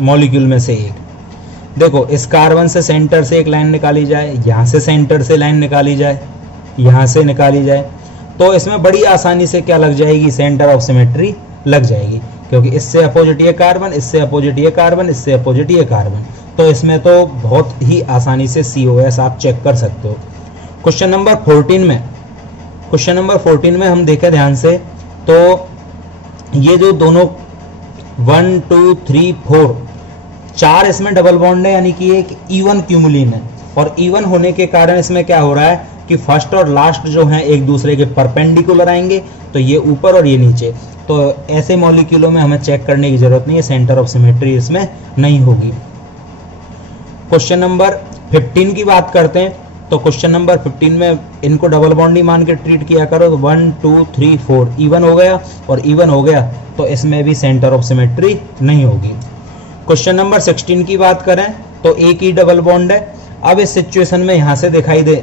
मॉलिक्यूल में से एक। देखो इस कार्बन से सेंटर से एक लाइन निकाली जाए, यहाँ से सेंटर से लाइन निकाली जाए, यहाँ से निकाली जाए, तो इसमें बड़ी आसानी से क्या लग जाएगी, सेंटर ऑफ सिमेट्री लग जाएगी, क्योंकि इससे अपोजिट ये कार्बन, इससे अपोजिट ये कार्बन, इससे अपोजिट ये कार्बन, तो इसमें तो बहुत ही आसानी से COS आप चेक कर सकते हो। क्वेश्चन नंबर 14 में, क्वेश्चन नंबर 14 में हम देखें ध्यान से, तो ये जो दोनों 1 2 3 4 4 इसमें डबल बॉन्ड है, यानी कि एक इवन क्यूमुलिन है, और इवन होने के कारण इसमें क्या हो रहा है कि फर्स्ट और लास्ट जो हैं एक दूसरे के परपेंडिकुलर आएंगे, तो ये ऊपर और ये नीचे, तो ऐसे मॉलिक्यूलों में हमें चेक करने की जरूरत नहीं है, सेंटर ऑफ सिमेट्री इसमें नहीं होगी। क्वेश्चन नंबर 15 की बात करते हैं, तो क्वेश्चन नंबर 15 में इनको डबल बॉन्ड ही मान के ट्रीट किया करो, तो 1 2 3 4 इवन हो गया, और इवन हो गया तो इसमें भी सेंटर ऑफ सिमेट्री नहीं होगी। क्वेश्चन नंबर 16 की बात करें तो एक ही डबल बॉन्ड है। अब इस सिचुएशन में यहाँ से दिखाई दे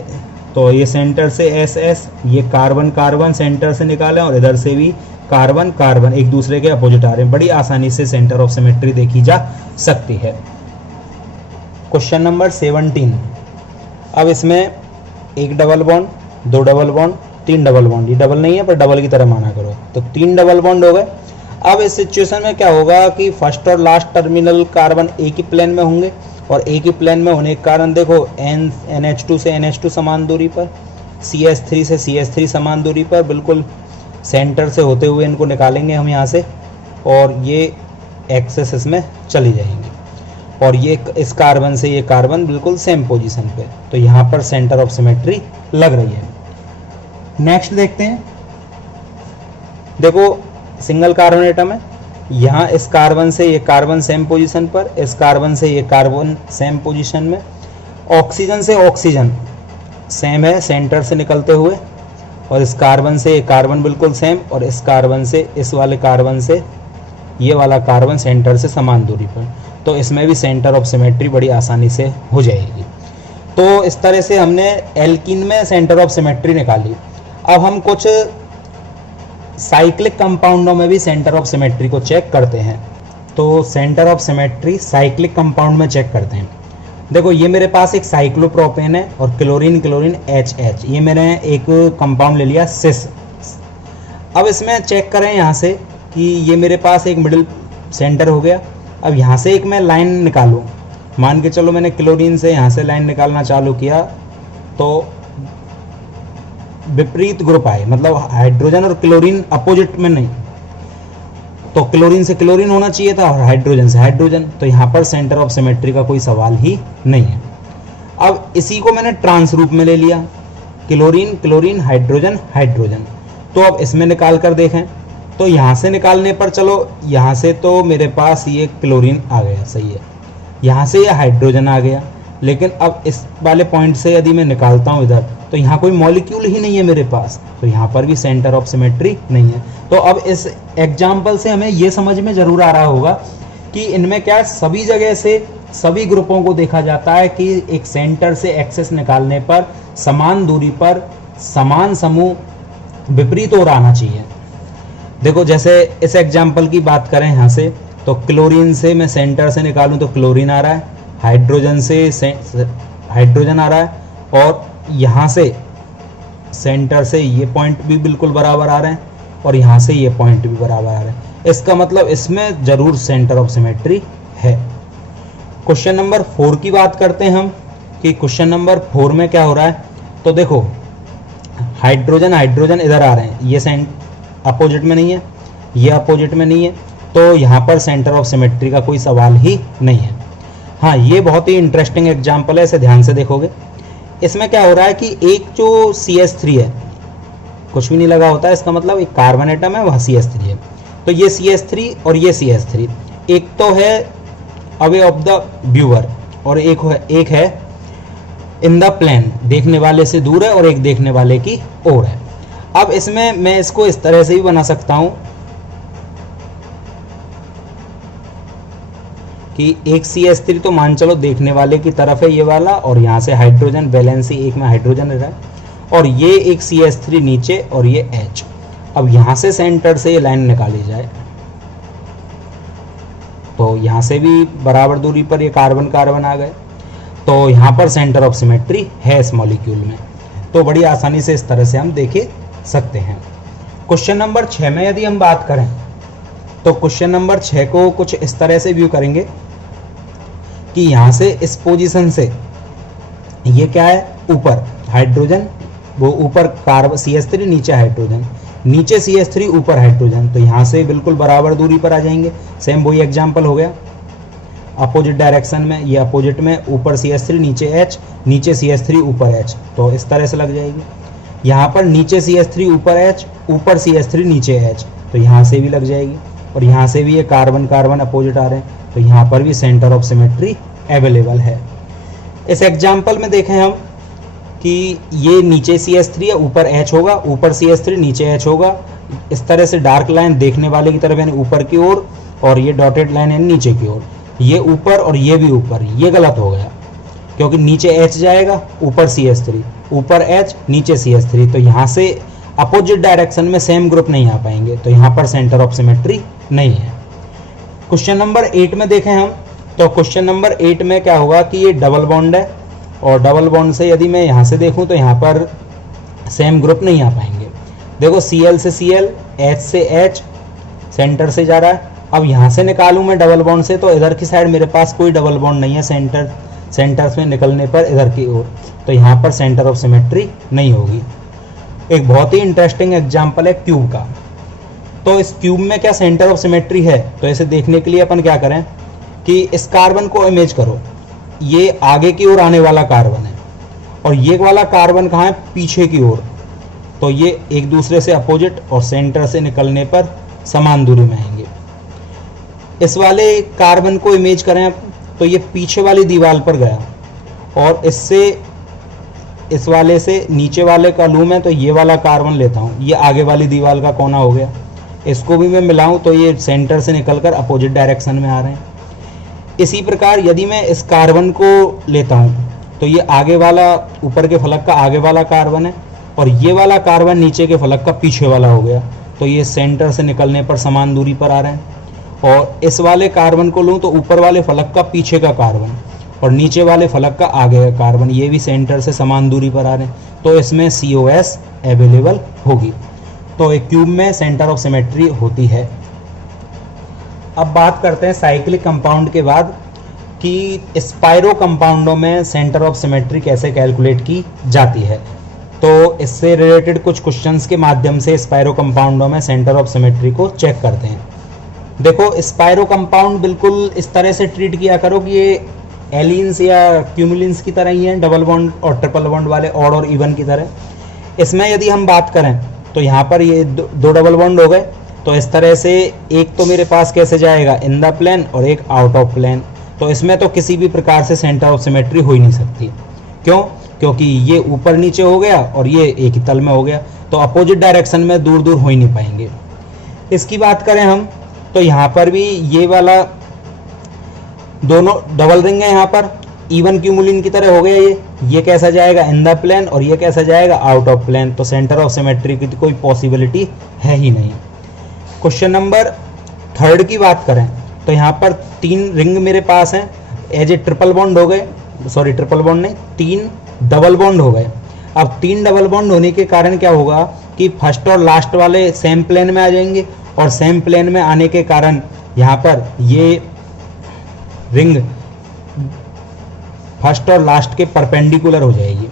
तो ये सेंटर से SS, ये कार्बन कार्बन सेंटर से निकालें, और इधर से भी कार्बन कार्बन एक दूसरे के अपोजिट आ रहे हैं, बड़ी आसानी से सेंटर ऑफ सिमेट्री देखी जा सकती है। Question number 17। अब इसमें एक double bond, 2 double bond, 3 double bond, ये डबल नहीं है पर डबल की तरह माना करो, तो 3 डबल बॉन्ड हो गए। अब इस सिचुएशन में क्या होगा कि फर्स्ट और लास्ट टर्मिनल कार्बन एक ही प्लेन में होंगे, और एक ही प्लेन में होने के कारण देखो NH2 से NH2 समान दूरी पर, CH3 से CH3 समान दूरी पर, बिल्कुल सेंटर से होते हुए इनको निकालेंगे हम यहाँ से, और ये एक्सेस इसमें चली जाएंगी, और ये इस कार्बन से ये कार्बन बिल्कुल सेम पोजीशन पे, तो यहाँ पर सेंटर ऑफ सिमेट्री लग रही है। नेक्स्ट देखते हैं, देखो सिंगल कार्बन एटम है, यहाँ इस कार्बन से ये कार्बन सेम पोजीशन पर, इस कार्बन से ये कार्बन सेम पोजीशन में, ऑक्सीजन से ऑक्सीजन सेम है सेंटर से निकलते हुए, और इस कार्बन से ये कार्बन बिल्कुल सेम, और इस कार्बन से इस वाले कार्बन से ये वाला कार्बन सेंटर से समान दूरी पर, तो इसमें भी सेंटर ऑफ सिमेट्री बड़ी आसानी से हो जाएगी। तो इस तरह से हमने एल्कीन में सेंटर ऑफ सिमेट्री निकाली। अब हम कुछ साइक्लिक कंपाउंडों में भी सेंटर ऑफ सिमेट्री को चेक करते हैं। तो centre of symmetry cyclic compound में चेक करते हैं। देखो ये मेरे पास एक साइक्लोप्रोपेन है और क्लोरीन क्लोरीन HH, ये मैंने एक कंपाउंड ले लिया सिस। अब इसमें चेक करें यहाँ से कि ये मेरे पास एक मिडिल सेंटर हो गया। अब यहाँ से एक मैं लाइन निकालूँ, मान के चलो मैंने क्लोरीन से यहाँ से लाइन निकालना चालू किया तो विपरीत ग्रुप आए, मतलब हाइड्रोजन और क्लोरीन अपोजिट में नहीं, तो क्लोरीन से क्लोरीन होना चाहिए था और हाइड्रोजन से हाइड्रोजन, तो यहाँ पर सेंटर ऑफ सिमेट्री का कोई सवाल ही नहीं है। अब इसी को मैंने ट्रांस रूप में ले लिया, क्लोरीन क्लोरीन हाइड्रोजन हाइड्रोजन। तो अब इसमें निकाल कर देखें, तो यहाँ से निकालने पर चलो यहाँ से तो मेरे पास ये क्लोरीन आ गया, सही है, यहाँ से ये हाइड्रोजन आ गया, लेकिन अब इस वाले पॉइंट से यदि मैं निकालता हूँ इधर, तो यहाँ कोई मॉलिक्यूल ही नहीं है मेरे पास, तो यहाँ पर भी सेंटर ऑफ सिमेट्री नहीं है। तो अब इस एग्जाम्पल से हमें ये समझ में जरूर आ रहा होगा कि इनमें क्या सभी जगह से सभी ग्रुपों को देखा जाता है कि एक सेंटर से एक्सेस निकालने पर समान दूरी पर समान समूह विपरीत ओर आना चाहिए। देखो जैसे इस एग्जाम्पल की बात करें यहाँ से, तो क्लोरीन से मैं सेंटर से निकालूं तो क्लोरीन आ रहा है, हाइड्रोजन से हाइड्रोजन आ रहा है, और यहाँ से सेंटर से ये पॉइंट भी बिल्कुल बराबर आ रहे हैं और यहाँ से ये पॉइंट भी बराबर आ रहे हैं। इसका मतलब इसमें जरूर सेंटर ऑफ सिमेट्री है। क्वेश्चन नंबर 4 की बात करते हैं हम कि क्वेश्चन नंबर 4 में क्या हो रहा है। तो देखो हाइड्रोजन हाइड्रोजन इधर आ रहे हैं, ये अपोजिट में नहीं है, ये अपोजिट में नहीं है, तो यहाँ पर सेंटर ऑफ सिमेट्री का कोई सवाल ही नहीं है। हाँ, ये बहुत ही इंटरेस्टिंग एग्जाम्पल है, इसे ध्यान से देखोगे। इसमें क्या हो रहा है कि एक जो CH3 है, कुछ भी नहीं लगा होता है, इसका मतलब एक कार्बन एटम है, वह CH3 है। तो ये CH3 और ये CH3, एक तो है अवे ऑफ द व्यूअर और एक है इन द प्लेन, देखने वाले से दूर है, और एक देखने वाले की ओर है। अब इसमें मैं इसको इस तरह से भी बना सकता हूं कि एक CH3 तो मान चलो देखने वाले की तरफ है ये वाला, और यहाँ से हाइड्रोजन वैलेंसी एक में हाइड्रोजन रहा है, और ये एक CH3 नीचे और ये H। अब यहाँ से सेंटर से ये लाइन निकाली जाए तो यहाँ से भी बराबर दूरी पर ये कार्बन कार्बन आ गए, तो यहाँ पर सेंटर ऑफ सिमेट्री है इस मॉलिक्यूल में। तो बड़ी आसानी से इस तरह से हम देख सकते हैं। क्वेश्चन नंबर 6 में यदि हम बात करें तो क्वेश्चन नंबर 6 को कुछ इस तरह से व्यू करेंगे कि यहाँ से इस पोजीशन से ये क्या है, ऊपर हाइड्रोजन, वो ऊपर कार्बन CH3, नीचे हाइड्रोजन, नीचे CH3 ऊपर हाइड्रोजन, तो यहाँ से बिल्कुल बराबर दूरी पर आ जाएंगे। सेम वही एग्जाम्पल हो गया, अपोजिट डायरेक्शन में, ये अपोजिट में, ऊपर CH3 नीचे H, नीचे CH3 ऊपर H, तो इस तरह से लग जाएगी। यहाँ पर नीचे CH3 ऊपर H, ऊपर CH3 नीचे H, तो यहाँ से भी लग जाएगी, और यहाँ से भी ये कार्बन कार्बन अपोजिट आ रहे हैं, तो यहाँ पर भी सेंटर ऑफ सिमेट्री अवेलेबल है। इस एग्जाम्पल में देखें हम कि ये नीचे CH3 है, ऊपर H होगा, ऊपर CH3 नीचे H होगा। इस तरह से डार्क लाइन देखने वाले की तरफ यानी ऊपर की ओर, और ये डॉटेड लाइन यानी नीचे की ओर, ये ऊपर और ये भी ऊपर। ये गलत हो गया क्योंकि नीचे H जाएगा, ऊपर CH3, ऊपर H, नीचे CH3, तो यहाँ से अपोजिट डायरेक्शन में सेम ग्रुप नहीं आ पाएंगे, तो यहाँ पर सेंटर ऑफ सिमेट्री नहीं है। क्वेश्चन नंबर 8 में देखें हम, तो क्वेश्चन नंबर 8 में क्या होगा कि ये डबल बॉन्ड है, और डबल बॉन्ड से यदि मैं यहाँ से देखूँ तो यहाँ पर सेम ग्रुप नहीं आ पाएंगे। देखो Cl से Cl, H से H सेंटर से जा रहा है। अब यहाँ से निकालूँ मैं डबल बॉन्ड से, तो इधर की साइड मेरे पास कोई डबल बॉन्ड नहीं है, सेंटर में निकलने पर इधर की ओर, तो यहाँ पर सेंटर ऑफ सिमेट्री नहीं होगी। एक बहुत ही इंटरेस्टिंग एग्जाम्पल है क्यूब का। तो इस क्यूब में क्या सेंटर ऑफ सिमेट्री है, तो इसे देखने के लिए अपन क्या करें कि इस कार्बन को इमेज करो, ये आगे की ओर आने वाला कार्बन है, और ये वाला कार्बन कहाँ है, पीछे की ओर, तो ये एक दूसरे से अपोजिट और सेंटर से निकलने पर समान दूरी में आएंगे। इस वाले कार्बन को इमेज करें तो ये पीछे वाली दीवार पर गया, और इससे इस वाले से नीचे वाले का लूँ मैं, तो ये वाला कार्बन लेता हूँ, ये आगे वाली दीवार का कोना हो गया। इसको भी मैं मिलाऊं तो ये सेंटर से निकलकर अपोजिट डायरेक्शन में आ रहे हैं। इसी प्रकार यदि मैं इस कार्बन को लेता हूं तो ये आगे वाला, ऊपर के फलक का आगे वाला कार्बन है और ये वाला कार्बन नीचे के फलक का पीछे वाला हो गया, तो ये सेंटर से निकलने पर समान दूरी पर आ रहे हैं। और इस वाले कार्बन को लूँ तो ऊपर वाले फलक का पीछे का कार्बन और नीचे वाले फलक का आगे का कार्बन, ये भी सेंटर से समान दूरी पर आ रहे हैं, तो इसमें COS अवेलेबल होगी। तो एक क्यूब में सेंटर ऑफ सिमेट्री होती है। अब बात करते हैं साइक्लिक कंपाउंड के बाद कि स्पाइरो कंपाउंडों में सेंटर ऑफ सिमेट्री कैसे कैलकुलेट की जाती है। तो इससे रिलेटेड कुछ क्वेश्चंस के माध्यम से स्पाइरो कंपाउंडों में सेंटर ऑफ सिमेट्री को चेक करते हैं। देखो, स्पाइरो कंपाउंड बिल्कुल इस तरह से ट्रीट किया करो कि ये एलिन्स या क्यूमुलिन्स की तरह ही हैं, डबल बॉन्ड और ट्रिपल बॉन्ड वाले, ऑड और इवन की तरह। इसमें यदि हम बात करें तो यहाँ पर ये दो डबल बॉन्ड हो गए, तो इस तरह से एक तो मेरे पास कैसे जाएगा, इन द प्लेन, और एक आउट ऑफ प्लेन। तो इसमें तो किसी भी प्रकार से सेंटर ऑफ सिमेट्री हो ही नहीं सकती। क्यों? क्योंकि ये ऊपर नीचे हो गया और ये एक ही तल में हो गया, तो अपोजिट डायरेक्शन में दूर दूर हो ही नहीं पाएंगे। इसकी बात करें हम तो यहाँ पर भी ये वाला दोनों डबल रिंग है, यहाँ पर इवन क्यूमुलिन की तरह हो गया ये कैसा जाएगा, इन द प्लेन, और ये कैसा जाएगा, आउट ऑफ प्लेन। तो सेंटर ऑफ सिमेट्री की तो कोई पॉसिबिलिटी है ही नहीं। क्वेश्चन नंबर 3 की बात करें तो यहाँ पर 3 रिंग मेरे पास हैं, एज ए ट्रिपल बॉन्ड हो गए, सॉरी ट्रिपल बॉन्ड नहीं, 3 डबल बॉन्ड हो गए। अब 3 डबल बॉन्ड होने के कारण क्या होगा कि फर्स्ट और लास्ट वाले सेम प्लेन में आ जाएंगे, और सेम प्लेन में आने के कारण यहाँ पर ये रिंग फर्स्ट और लास्ट के परपेंडिकुलर हो जाएगी।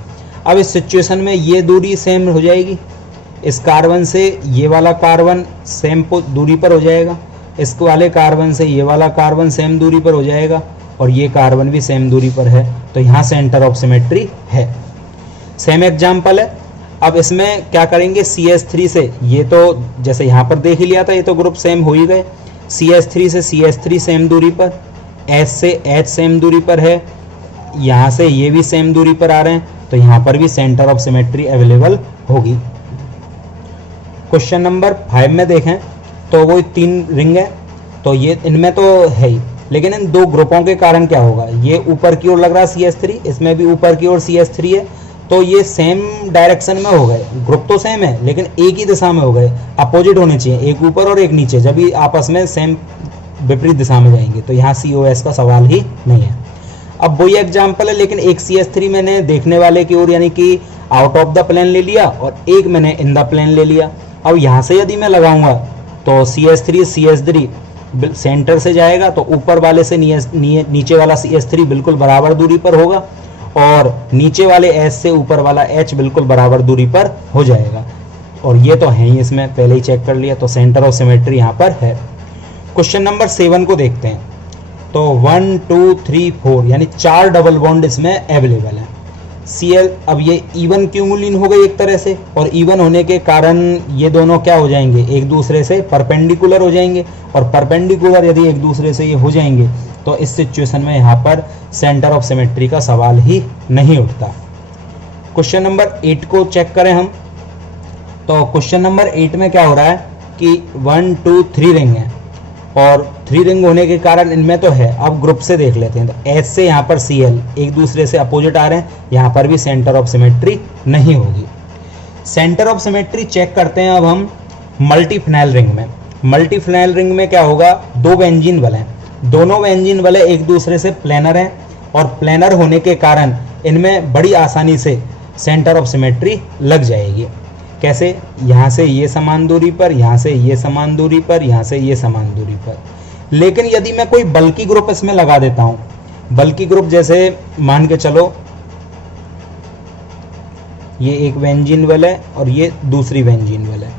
अब इस सिचुएशन में ये दूरी सेम हो जाएगी, इस कार्बन से ये वाला कार्बन सेम दूरी पर हो जाएगा, इस वाले कार्बन से ये वाला कार्बन सेम दूरी पर हो जाएगा, और ये कार्बन भी सेम दूरी पर है, तो यहाँ सेंटर ऑफ सिमेट्री है। सेम एग्जाम्पल है। अब इसमें क्या करेंगे, CH3 से, ये तो जैसे यहाँ पर देख ही लिया था, ये तो ग्रुप सेम हो ही गए। CH3 से CH3 सेम दूरी पर, H से H सेम दूरी पर है, यहाँ से ये भी सेम दूरी पर आ रहे हैं, तो यहाँ पर भी सेंटर ऑफ सिमेट्री अवेलेबल होगी। क्वेश्चन नंबर 5 में देखें तो वो 3 रिंग है, तो ये इनमें तो है ही, लेकिन इन 2 ग्रुपों के कारण क्या होगा, ये ऊपर की ओर लग रहा है CH3, इसमें भी ऊपर की ओर CH3 है, तो ये सेम डायरेक्शन में हो गए, ग्रुप तो सेम है लेकिन एक ही दिशा में हो गए, अपोजिट होने चाहिए, एक ऊपर और एक नीचे, जब भी आपस में सेम विपरीत दिशा में जाएंगे, तो यहाँ COS का सवाल ही नहीं है। अब वही एग्जाम्पल है, लेकिन एक CH3 मैंने देखने वाले की ओर यानी कि आउट ऑफ द प्लेन ले लिया, और एक मैंने इन द प्लेन ले लिया। अब यहाँ से यदि मैं लगाऊंगा तो CH3 CH3 सेंटर से जाएगा, तो ऊपर वाले से नीचे वाला CH3 बिल्कुल बराबर दूरी पर होगा, और नीचे वाले H से ऊपर वाला H बिल्कुल बराबर दूरी पर हो जाएगा, और ये तो है ही, इसमें पहले ही चेक कर लिया, तो सेंटर ऑफ सिमेट्री यहाँ पर है। क्वेश्चन नंबर 7 को देखते हैं। तो 1 2 3 4 यानी 4 डबल बॉन्ड इसमें अवेलेबल है। Cl, अब ये इवन क्यूमुलिन हो गई एक तरह से, और इवन होने के कारण ये दोनों क्या हो जाएंगे, एक दूसरे से परपेंडिकुलर हो जाएंगे, और परपेंडिकुलर यदि एक दूसरे से ये हो जाएंगे तो इस सिचुएशन में यहाँ पर सेंटर ऑफ सिमेट्री का सवाल ही नहीं उठता। क्वेश्चन नंबर 8 को चेक करें हम। तो क्वेश्चन नंबर 8 में क्या हो रहा है कि 1 2 3 रिंग है, और 3 रिंग होने के कारण इनमें तो है। अब ग्रुप से देख लेते हैं, तो H से यहाँ पर Cl एक दूसरे से अपोजिट आ रहे हैं, यहाँ पर भी सेंटर ऑफ सिमेट्री नहीं होगी। सेंटर ऑफ सिमेट्री चेक करते हैं अब हम मल्टीफिनाइल रिंग में। मल्टीफिनाइल रिंग में क्या होगा, 2 बेंजीन बल हैं, दोनों बेंजीन बल एक दूसरे से प्लेनर हैं, और प्लेनर होने के कारण इनमें बड़ी आसानी से सेंटर ऑफ सिमेट्री लग जाएगी। कैसे, यहाँ से ये समान दूरी पर, यहाँ से ये समान दूरी पर, यहाँ से ये समान दूरी पर। लेकिन यदि मैं कोई बल्कि ग्रुप इसमें लगा देता हूँ, बल्कि ग्रुप जैसे मान के चलो ये एक बेंजीन बल है और ये दूसरी बेंजीन बल है,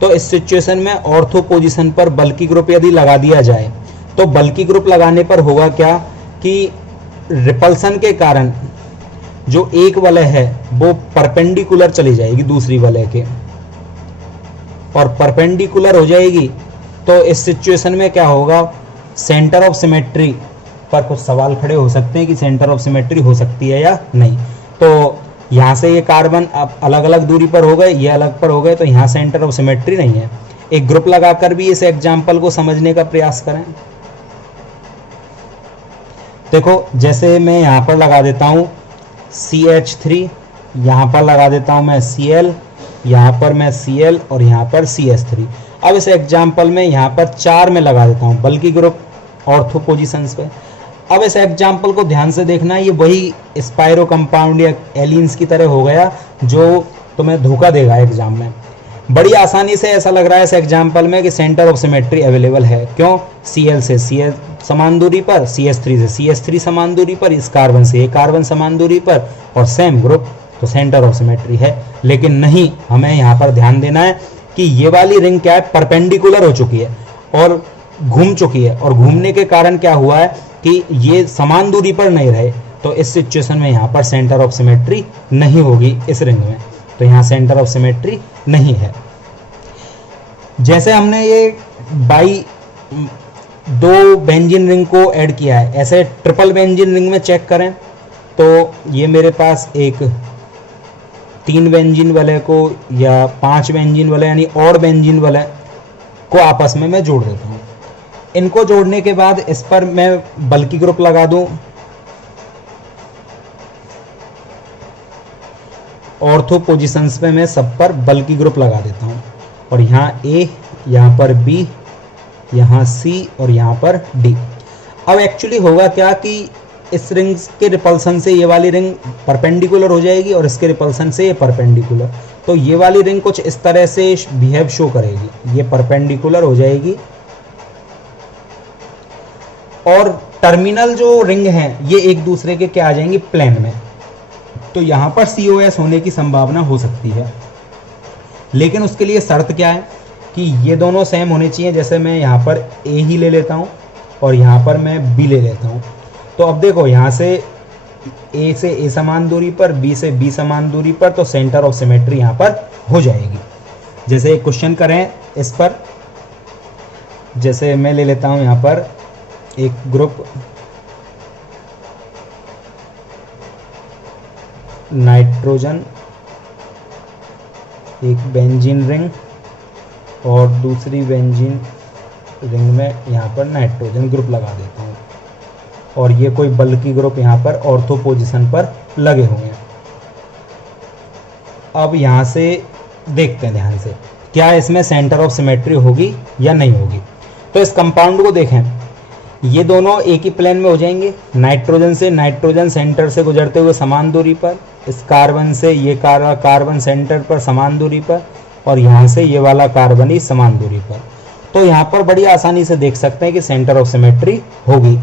तो इस सिचुएशन में ऑर्थो पोजीशन पर बल्कि ग्रुप यदि लगा दिया जाए, तो बल्कि ग्रुप लगाने पर होगा क्या कि रिपल्सन के कारण जो एक वलय है वो परपेंडिकुलर चली जाएगी दूसरी वलय के, और परपेंडिकुलर हो जाएगी, तो इस सिचुएशन में क्या होगा, सेंटर ऑफ सिमेट्री पर कुछ सवाल खड़े हो सकते हैं कि सेंटर ऑफ सिमेट्री हो सकती है या नहीं। तो यहाँ से ये कार्बन अब अलग अलग दूरी पर हो गए, ये अलग पर हो गए, तो यहाँ सेंटर ऑफ सिमेट्री नहीं है। एक ग्रुप लगाकर भी इस एग्जाम्पल को समझने का प्रयास करें। देखो जैसे मैं यहाँ पर लगा देता हूँ CH3, यहाँ पर लगा देता हूँ मैं Cl, यहाँ पर मैं Cl और यहाँ पर CH3। अब इस एग्जाम्पल में यहाँ पर 4 में लगा देता हूँ बल्कि ग्रुप ऑर्थो पोजीशंस पे। अब इस एग्जाम्पल को ध्यान से देखना, ये वही स्पायरो कंपाउंड या एलिन्स की तरह हो गया जो तुम्हें धोखा देगा एग्जाम में। बड़ी आसानी से ऐसा लग रहा है इस एग्जाम्पल में कि सेंटर ऑफ सिमेट्री अवेलेबल है। क्यों? Cl से Cl समान दूरी पर, CH3 से CH3 समान दूरी पर, इस कार्बन से ये कार्बन समान दूरी पर और सेम ग्रुप, तो सेंटर ऑफ सिमेट्री है। लेकिन नहीं, हमें यहाँ पर ध्यान देना है कि ये वाली रिंग क्या है, परपेंडिकुलर हो चुकी है और घूम चुकी है, और घूमने के कारण क्या हुआ है कि ये समान दूरी पर नहीं रहे। तो इस सिचुएशन में यहाँ पर सेंटर ऑफ सिमेट्री नहीं होगी इस रिंग में, तो यहाँ सेंटर ऑफ सिमेट्री नहीं है। जैसे हमने ये दो बेंजीन रिंग को ऐड किया है, ऐसे ट्रिपल बेंजीन रिंग में चेक करें तो ये मेरे पास एक 3 बेंजीन वाले को या 5 बेंजीन वाले यानी और बेंजीन वाले को आपस में मैं जोड़ देता हूँ। इनको जोड़ने के बाद इस पर मैं बल्कि ग्रुप लगा दूं, ऑर्थो पोजीशंस पे मैं सब पर बल्कि ग्रुप लगा देता हूँ, और यहाँ A, यहाँ पर B, यहाँ C और यहाँ पर D। अब एक्चुअली होगा क्या कि इस रिंग के रिपल्सन से ये वाली रिंग परपेंडिकुलर हो जाएगी और इसके रिपल्सन से ये परपेंडिकुलर, तो ये वाली रिंग कुछ इस तरह से बिहेव शो करेगी। ये परपेंडिकुलर हो जाएगी और टर्मिनल जो रिंग हैं ये एक दूसरे के क्या आ जाएंगी, प्लेन में। तो यहाँ पर COS होने की संभावना हो सकती है, लेकिन उसके लिए शर्त क्या है कि ये दोनों सेम होने चाहिए। जैसे मैं यहाँ पर A ही ले लेता हूँ और यहाँ पर मैं B ले लेता हूँ। तो अब देखो यहाँ से A से A समान दूरी पर, B से B समान दूरी पर, तो सेंटर ऑफ सिमेट्री यहाँ पर हो जाएगी। जैसे एक क्वेश्चन करें इस पर, जैसे मैं ले लेता हूँ यहाँ पर एक ग्रुप नाइट्रोजन, एक बेंजीन रिंग और दूसरी बेंजीन रिंग में यहाँ पर नाइट्रोजन ग्रुप लगा देता हूँ, और ये कोई बल्कि ग्रुप यहाँ पर ऑर्थो पोजीशन पर लगे होंगे। अब यहाँ से देखते हैं ध्यान से, क्या इसमें सेंटर ऑफ सिमेट्री होगी या नहीं होगी। तो इस कंपाउंड को देखें, ये दोनों एक ही प्लेन में हो जाएंगे। नाइट्रोजन से नाइट्रोजन सेंटर से गुजरते हुए समान दूरी पर, इस कार्बन से ये कार्बन सेंटर पर समान दूरी पर, और यहाँ से ये वाला कार्बन ही समान दूरी पर। तो यहाँ पर बड़ी आसानी से देख सकते हैं कि सेंटर ऑफ सिमेट्री होगी।